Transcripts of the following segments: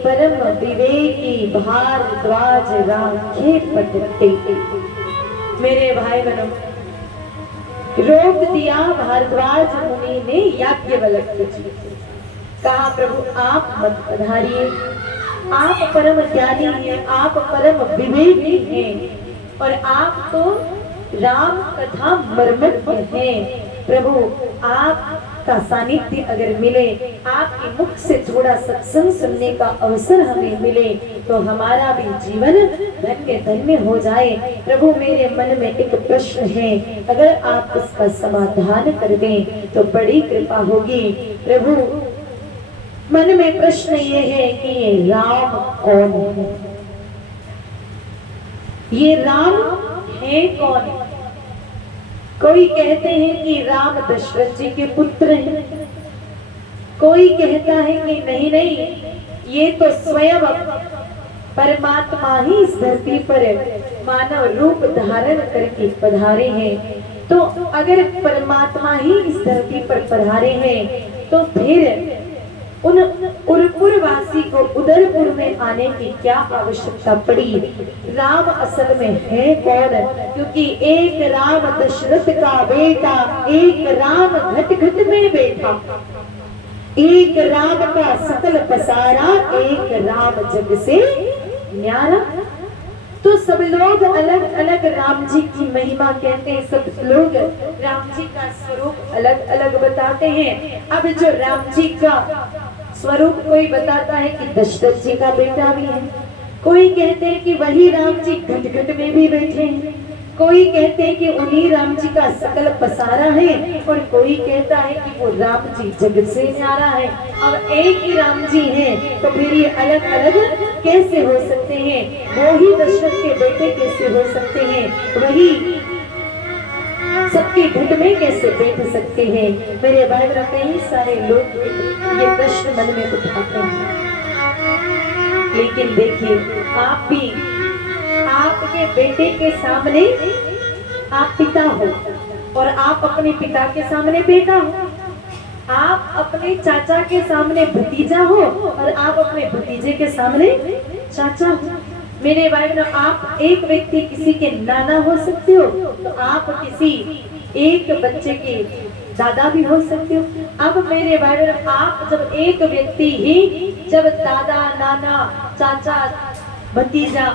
परम विवेकी भारद्वाज राखे पटते। मेरे भाई बहनों, रोक दिया भारद्वाज मुनि ने याज्ञवल्क्य जी। कहा प्रभु आप मत पधारिए, आप परम ज्ञानी हैं, आप परम विवेकी हैं और आप तो राम कथा मर्मज्ञ हैं। प्रभु आपका सानिध्य अगर मिले, आपके मुख से थोड़ा सत्संग सुनने का अवसर हमें मिले तो हमारा भी जीवन धन्य धन्य हो जाए। प्रभु मेरे मन में एक प्रश्न है, अगर आप उसका समाधान कर दें तो बड़ी कृपा होगी। प्रभु मन में प्रश्न ये है कि ये राम कौन है? ये राम है कौन? कोई कहते हैं कि राम दशरथ जी के पुत्र हैं, कोई कहता है कि नहीं नहीं, ये तो स्वयं परमात्मा ही इस धरती पर मानव रूप धारण करके पधारे हैं। तो अगर परमात्मा ही इस धरती पर पधारे हैं तो फिर उन उदयपुरवासी को उदयपुर में आने की क्या आवश्यकता पड़ी? राम असल में है कौन? क्योंकि एक राम दशरथ का बेटा, एक राम घट घट में बैठा, एक राम का सकल पसारा, एक राम जग से न्यारा। तो सब लोग अलग अलग राम जी की महिमा कहते हैं, सब लोग राम जी का स्वरूप अलग अलग बताते हैं। अब जो राम जी का स्वरूप कोई बताता है कि दशरथ जी का बेटा भी है, कोई कहते हैं कि वही राम जी घट घट में भी बैठे हैं, कोई कहते हैं कि उन्हीं राम जी का सकल पसारा है और कोई कहता है कि वो राम जी जगत से न्यारा है। अब एक ही राम जी हैं तो फिर ये अलग अलग कैसे हो सकते हैं? वो ही दशरथ के बेटे कैसे हो सकते हैं? वही सबके घट में कैसे बैठ सकते हैं? मेरे भाई बहन, कई सारे लोग ये प्रश्न मन में उठाते हैं। लेकिन देखिए, आप भी आपके बेटे के सामने आप पिता हो और आप अपने पिता के सामने बेटा हो, आप अपने चाचा के सामने भतीजा हो और आप अपने भतीजे के सामने चाचा हो। मेरे भाई बहनों, आप एक व्यक्ति किसी के नाना हो सकते हो तो आप किसी एक बच्चे के दादा भी हो सकते हो। अब मेरे भाई बहनों, आप जब एक व्यक्ति ही जब दादा, नाना, चाचा, भतीजा,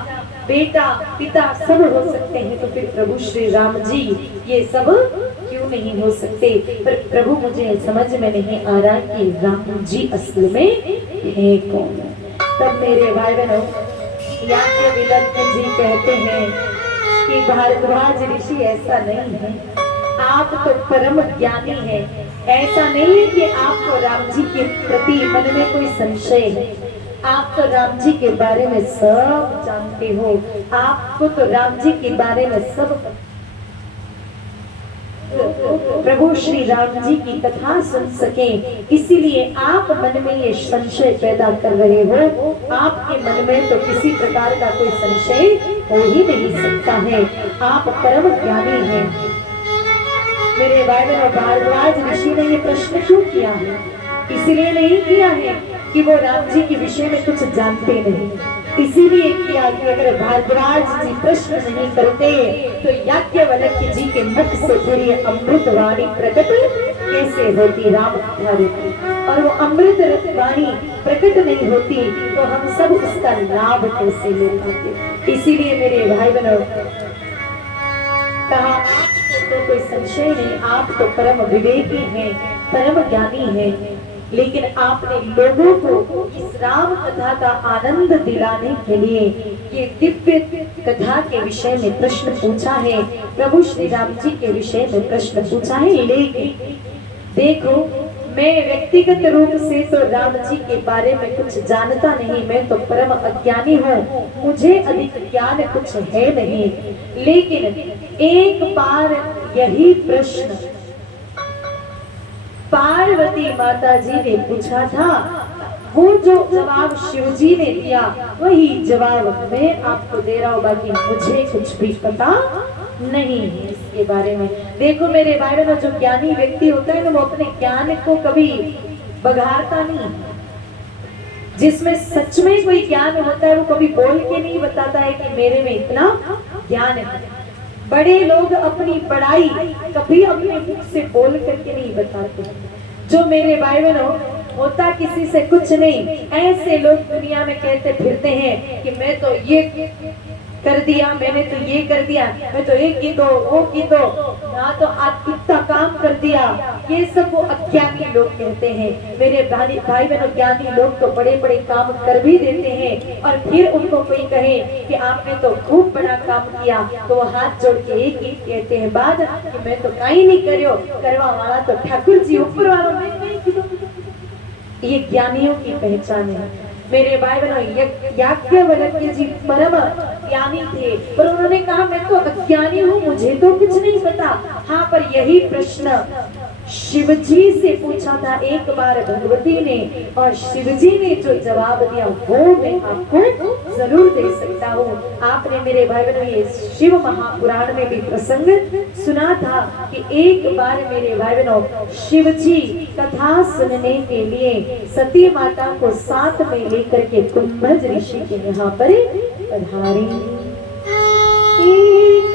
बेटा, पिता सब हो सकते हैं तो फिर प्रभु श्री राम जी ये सब क्यों नहीं हो सकते? पर प्रभु मुझे समझ में नहीं आ रहा कि राम जी असल में है कौन? तब मेरे भाई बहनों, याज्ञवल्क्य जी कहते हैं कि भारद्वाज ऋषि ऐसा नहीं है, आप तो परम ज्ञानी हैं। ऐसा नहीं है कि आपको राम जी के प्रति मन में कोई संशय है, आप तो राम जी के बारे में सब जानते हो, आपको तो राम जी के बारे में सब। प्रभु श्री राम जी की कथा सुन सके इसीलिए आप मन में ये संशय पैदा कर रहे हो। आपके मन में तो किसी प्रकार का कोई संशय हो ही नहीं सकता है, आप परम ज्ञानी हैं। मेरे भाई बहनों, भारद्वाज ऋषि ने ये प्रश्न क्यों किया है? इसलिए नहीं किया है कि वो राम जी के विषय में कुछ जानते नहीं, इसीलिए किया कि अगर भारद्वाज जी प्रश्न नहीं करते तो याज्ञवल्क्य जी के मुख से फिर ये अमृत वाणी प्रकट कैसे होती? राम कथा रूपी, और वो अमृत वाणी प्रकट नहीं होती तो हम सब उसका लाभ कैसे ले पाते? इसीलिए मेरे भाई बहनों, कहा इसको कोई संशय नहीं, आप तो परम विवेकी हैं, परम ज्ञानी हैं, लेकिन आपने लोगों को इस राम कथा का आनंद दिलाने के लिए ये दिव्य कथा के विषय में प्रश्न पूछा है, प्रभु श्री राम जी के विषय में प्रश्न पूछा है। लेकिन देखो, मैं व्यक्तिगत रूप से तो राम जी के बारे में कुछ जानता नहीं, मैं तो परम अज्ञानी हूँ, मुझे अधिक ज्ञान कुछ है नहीं। लेकिन एक बार यही प्रश्न पार्वती माता जी ने पूछा था, वो जो जवाब शिव जी ने दिया वही जवाब मैं आपको दे रहा हूँ, बाकी मुझे कुछ भी पता नहीं है इसके बारे में। देखो मेरे भाई बहनों, जो ज्ञानी व्यक्ति होता है ना, वो अपने ज्ञान को कभी बघारता नहीं, जिसमें सच में कोई ज्ञान होता है वो कभी बोल के नहीं बताता है कि मेरे में इतना ज्ञान है। बड़े लोग अपनी पढ़ाई कभी अपने मुख से बोल करके नहीं बताते। जो मेरे भाई बहनों, होता किसी से कुछ नहीं, ऐसे लोग दुनिया में कहते फिरते हैं कि मैं तो ये कर दिया, मैंने तो ये कर दिया, मैं तो एक की दो वो की दो ना, तो आज इतना काम कर दिया। ये सब वो अज्ञानी लोग कहते हैं। मेरे भाई बहनों, ज्ञानी लोग तो बड़े बड़े काम कर भी देते हैं, और फिर उनको कोई कहे कि आपने तो खूब बड़ा काम किया, तो वो हाथ जोड़ के एक ही कहते हैं बाद कि मैं तो कहीं नहीं करियो, करवा वाला तो ठाकुर जी ऊपर वालों में। ये ज्ञानियों की पहचान है। मेरे भाई बहनों, याज्ञवल्क्य जी परम ज्ञानी थे, पर उन्होंने कहा मैं तो अज्ञानी हूँ, मुझे तो कुछ नहीं पता। हाँ, पर यही प्रश्न शिव जी से पूछा था एक बार भगवती ने, और शिव जी ने जो जवाब दिया वो मैं आपको जरूर दे सकता हूँ। आपने मेरे भाई बहनों ये शिव महापुराण में भी प्रसंग सुना था कि एक बार मेरे भाई बहनों शिव जी कथा सुनने के लिए सती माता को साथ में लेकर के कुंभज ऋषि के यहाँ पर पधारे। एक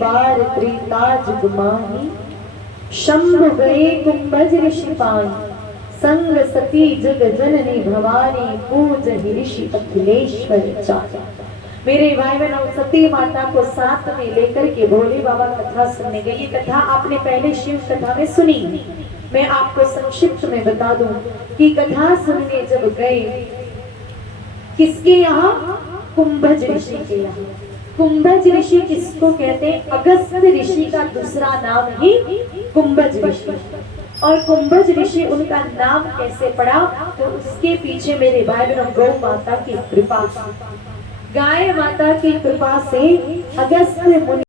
बार जननी भवानी शंभु गए कुंभज ऋषि पाई, संग सती जग जननी भवानी, पूज ऋषि अखिलेश्वर चाचा। मेरे भाई बहनों, सती माता को साथ में लेकर के भोले बाबा कथा सुनने गए। ये कथा आपने पहले शिव कथा में सुनी, मैं आपको संक्षिप्त में बता दूं कि कथा सुनने जब गए किसके यहाँ, कुंभज ऋषि के यहाँ। कुंभज ऋषि किसको कहते हैं? अगस्त ऋषि का दूसरा नाम ही कुंभज ऋषि। और कुंभज ऋषि उनका नाम कैसे पड़ा, तो उसके पीछे मेरे भाई बहनों गौ माता की कृपा, गाय माता की कृपा से अगस्त मुनि